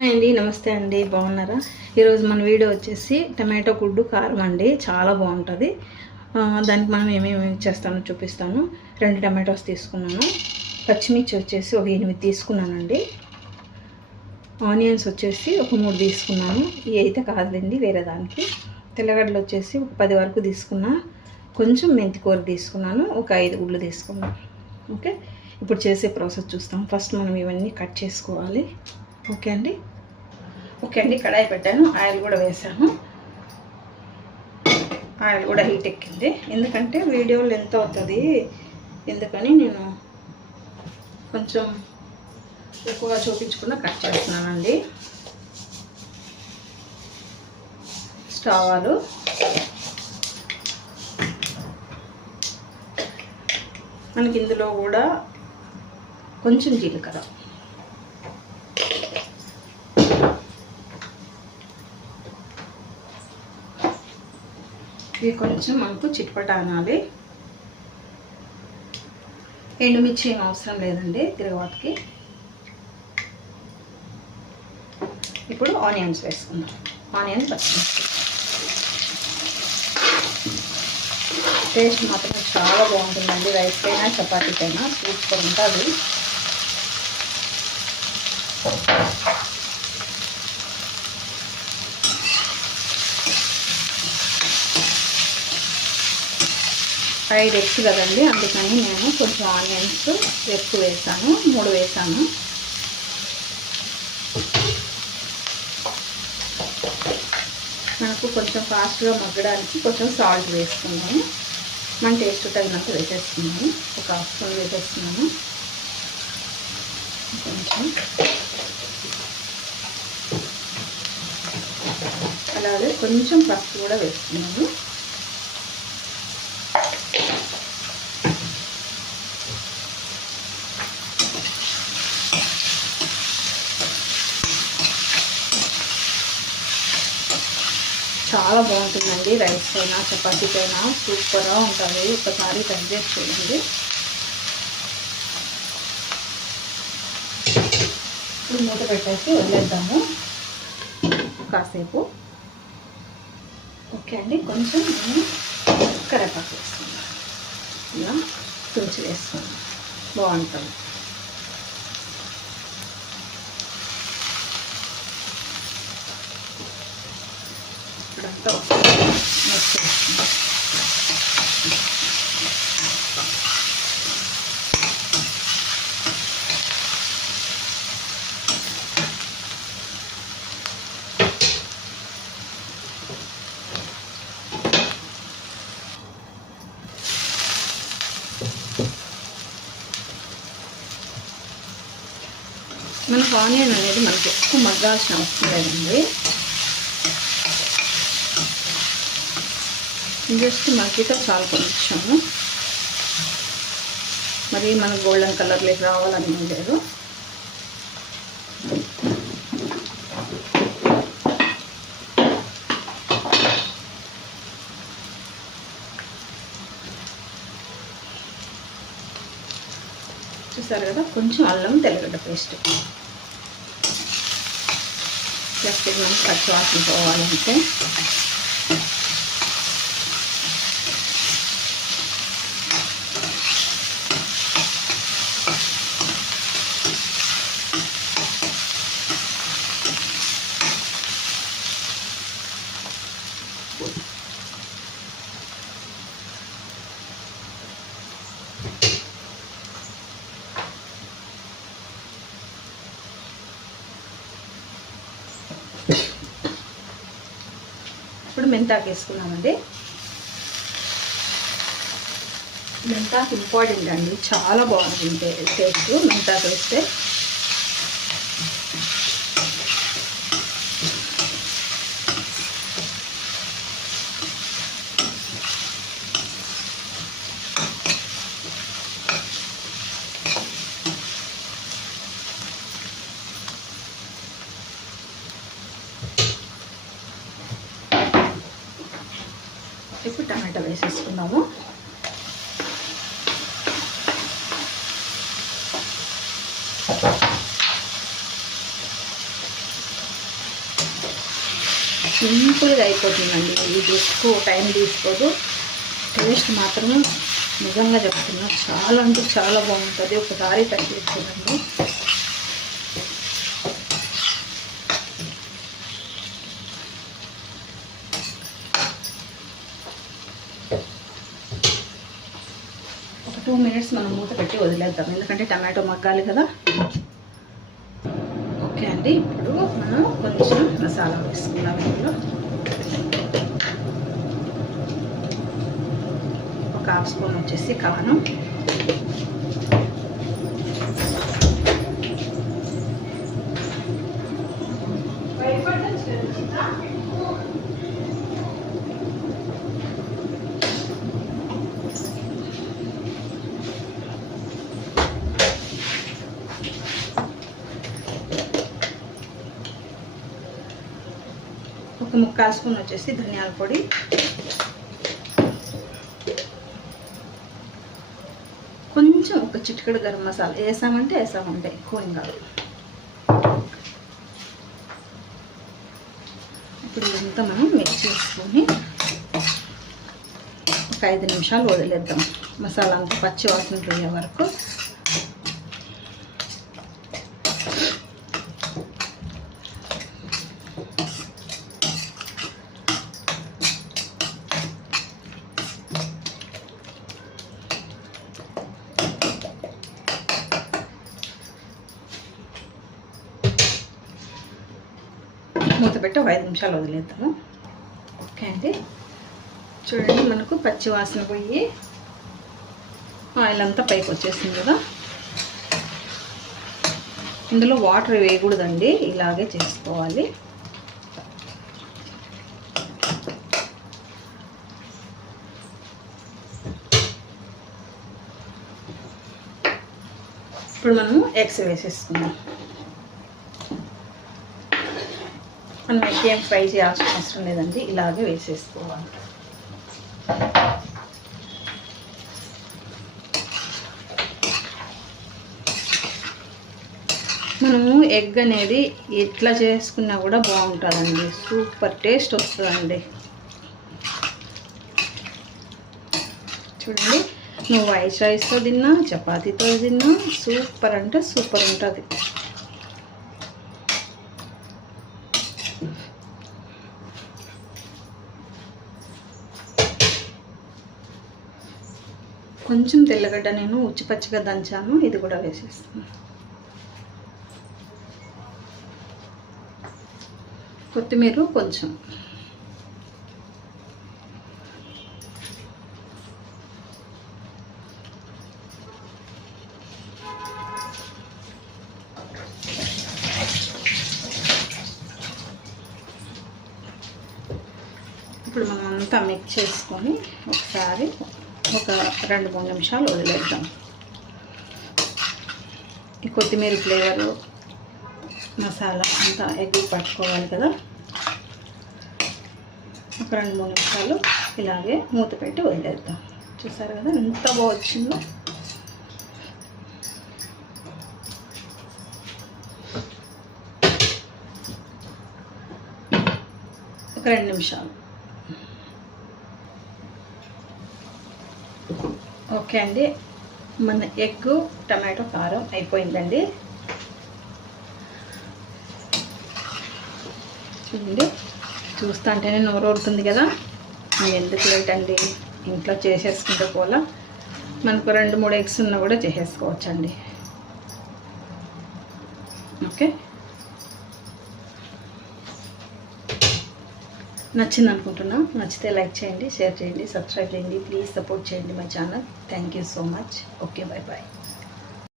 అండి నమస్తే అండి బాగున్నారా? ఈరోజు మన వీడియో వచ్చేసి టమాటో గుడ్డు కారం అండి చాలా బాగుంటుంది. దానికి మనం ఏమేమి చేస్తానో చూపిస్తాను. రెండు టమాటోస్ తీసుకున్నాను. పచ్చిమిర్చి వచ్చేసి ఒక ఎనిమిది తీసుకున్నానండి. ఆనియన్స్ వచ్చేసి ఒక మూడు తీసుకున్నాను. ఇవి అయితే కాదులేండి వేరే దానికి. తెల్లగడ్డలు వచ్చేసి ఒక పది వరకు తీసుకున్నా. కొంచెం మెంతికూర తీసుకున్నాను ఒక ఐదు గుడ్లు తీసుకున్నాను ఓకే? ఇప్పుడు చేసే ప్రాసెస్ చూస్తాం. ఫస్ట్ మనం ఇవన్నీ కట్ చేసుకోవాలి. ఓకే అండి. ఓకే అండి కడాయి పెట్టాను. ఆయిల్ కూడా వేసాను. ఆయిల్ కూడా హీట్ ఎక్కింది. ఎందుకంటే వీడియో లెంత్ అవుతుంది. ఎందుకని నేను కొంచెం ఎక్కువగా చూపించకుండా కట్ చేస్తున్నానండి. స్టవాలు మనకి ఇందులో కూడా కొంచెం జీలకర్ర. ఇవి కొంచెం మనకు చిట్పట అనాలి. ఎండుమిర్చి ఏం అవసరం లేదండి తిరగవాతకి ఇప్పుడు ఆనియన్స్ వేసుకుందాం. ఆనియన్స్ పచ్చిమిర్చి. టేస్ట్ మాత్రం చాలా బాగుంటుందండి రైస్కైనా చపాతీకైనా సూపర్ ఉంటుంది. ఫైవ్ ఎగ్స్ కదండి అందుకని నేను కొంచెం ఆనియన్స్ ఎక్కువ వేసాను మూడు వేసాను. మనకు కొంచెం ఫాస్ట్గా మగ్గడానికి కొంచెం సాల్ట్ వేసుకున్నాను. మన టేస్ట్ తగినంత వేసేసుకున్నాను. ఒక హాఫ్ స్పూన్ వేసేస్తున్నాను కొంచెం అలాగే కొంచెం పసుపు కూడా వేస్తున్నాను చాలా బాగుంటుందండి రైస్ అయినా చపాతీకైనా సూపర్గా ఉంటుంది. ఒకసారి ట్రై చేసి చూడండి. ఇప్పుడు మూత పెట్టేసి వదిలేద్దాము. కాసేపు. ఓకే అండి కొంచెం నేను కరేపాకు వేసుకుందాం. ఇలా తుంచి వేసుకుందాం. బాగుంటుంది. ఇప్పుడంతా మిక్స్ చేసుకుందాం మనకు ఆనియన్ అనేది మనకి ఎక్కువ మగ్గాల్సిన అవసరం లేదండి జస్ట్ మగ్గితే చాలు కొంచెము. మరి మన గోల్డెన్ కలర్లోకి రావాలని లేదు. చూసారు కదా కొంచెం అల్లం తెల్లగడ్డ పేస్ట్. జస్ట్ మనం కట్ వాసన పోవాలంటే. ఇప్పుడు మెంతాకు వేసుకున్నామండి మెంతాకు ఇంపార్టెంట్ అండి. చాలా బాగుంటుంది టేస్ట్. మెంతాకు వేస్తే ఇప్పుడు టమాటా వేసేసుకున్నాము సింపుల్గా అయిపోతుందండి. ఇది ఎక్కువ టైం తీసుకోదు. టేస్ట్ మాత్రం నిజంగా చెప్తున్నా. చాలా అంటే చాలా బాగుంటుంది. ఒకసారి ట్రై చేసుకోండి టూ మినిట్స్ మనం మూత పెట్టి వదిలేద్దాం. ఎందుకంటే టమాటో మగ్గాలి కదా. ఓకే అండి ఇప్పుడు మనం కొంచెం మసాలా వేసుకుందాం ఇందులో. ఒక హాఫ్ స్పూన్ వచ్చేసి కారం. ఒక స్పూన్ వచ్చేసి ధనియాల పొడి. కొంచెం ఒక చిటికడు గరం మసాలా. వేసామంటే వేసామంటే ఎక్కువ కాదు. ఇప్పుడు ఇదంతా మనం మిక్స్ చేసుకొని ఒక ఐదు నిమిషాలు వదిలేద్దాం. మసాలా అంతా పచ్చి వాసన పోయే వరకు మూత పెట్టి ఒక ఐదు నిమిషాలు వదిలేద్దాము. ఓకే అండి. చూడండి మనకు పచ్చి వాసన పోయి ఆయిల్ అంతా పైకి వచ్చేసింది కదా. ఇందులో వాటర్ వేయకూడదండి ఇలాగే చేసుకోవాలి. ఇప్పుడు మనము ఎగ్స్ వేసేసుకుందాం. మనం ఏం ఫ్రై చేయాల్సిన అవసరం లేదండి ఇలాగే వేసేసుకోవాలి. మనము ఎగ్ అనేది ఎట్లా చేసుకున్నా కూడా బాగుంటుందండి సూపర్ టేస్ట్ వస్తుందండి. చూడండి నువ్వు వైట్ రైస్తో తిన్నా చపాతీతో తిన్నా సూపర్ అంటే సూపర్ ఉంటుంది. కొంచెం తెల్లగడ్డ నేను ఉచ్చిపచ్చిగా దంచాను. ఇది కూడా వేసేస్తాను కొత్తిమీర కొంచెం. ఇప్పుడు మనం అంతా మిక్స్ చేసుకొని ఒకసారి ఒక రెండు మూడు నిమిషాలు వదిలేద్దాం. ఈ కొత్తిమీర ఫ్లేవరు మసాలా అంతా ఎగ్గు పట్టుకోవాలి కదా. ఒక రెండు మూడు నిమిషాలు ఇలాగే మూత పెట్టి వదిలేద్దాం. చూసారు కదా ఎంత బాగా వచ్చిందో? ఒక రెండు నిమిషాలు. ఓకే అండి. మన ఎగ్ టమాటో కారం అయిపోయిందండి. చూడండి చూస్తా అంటేనే నోరూరుతుంది కదా. ఎందుకు లేట్ అండి? ఇంట్లో చేసేసుకుంటే పోలా. మనకు రెండు మూడు ఎగ్స్ ఉన్నా కూడా చేసేసుకోవచ్చండి. ఓకే? నచ్చింది అనుకుంటున్నాం నచ్చితే లైక్ చేయండి షేర్ చేయండి సబ్స్క్రైబ్ చేయండి ప్లీజ్ సపోర్ట్ చేయండి my channel. Thank you so much okay bye bye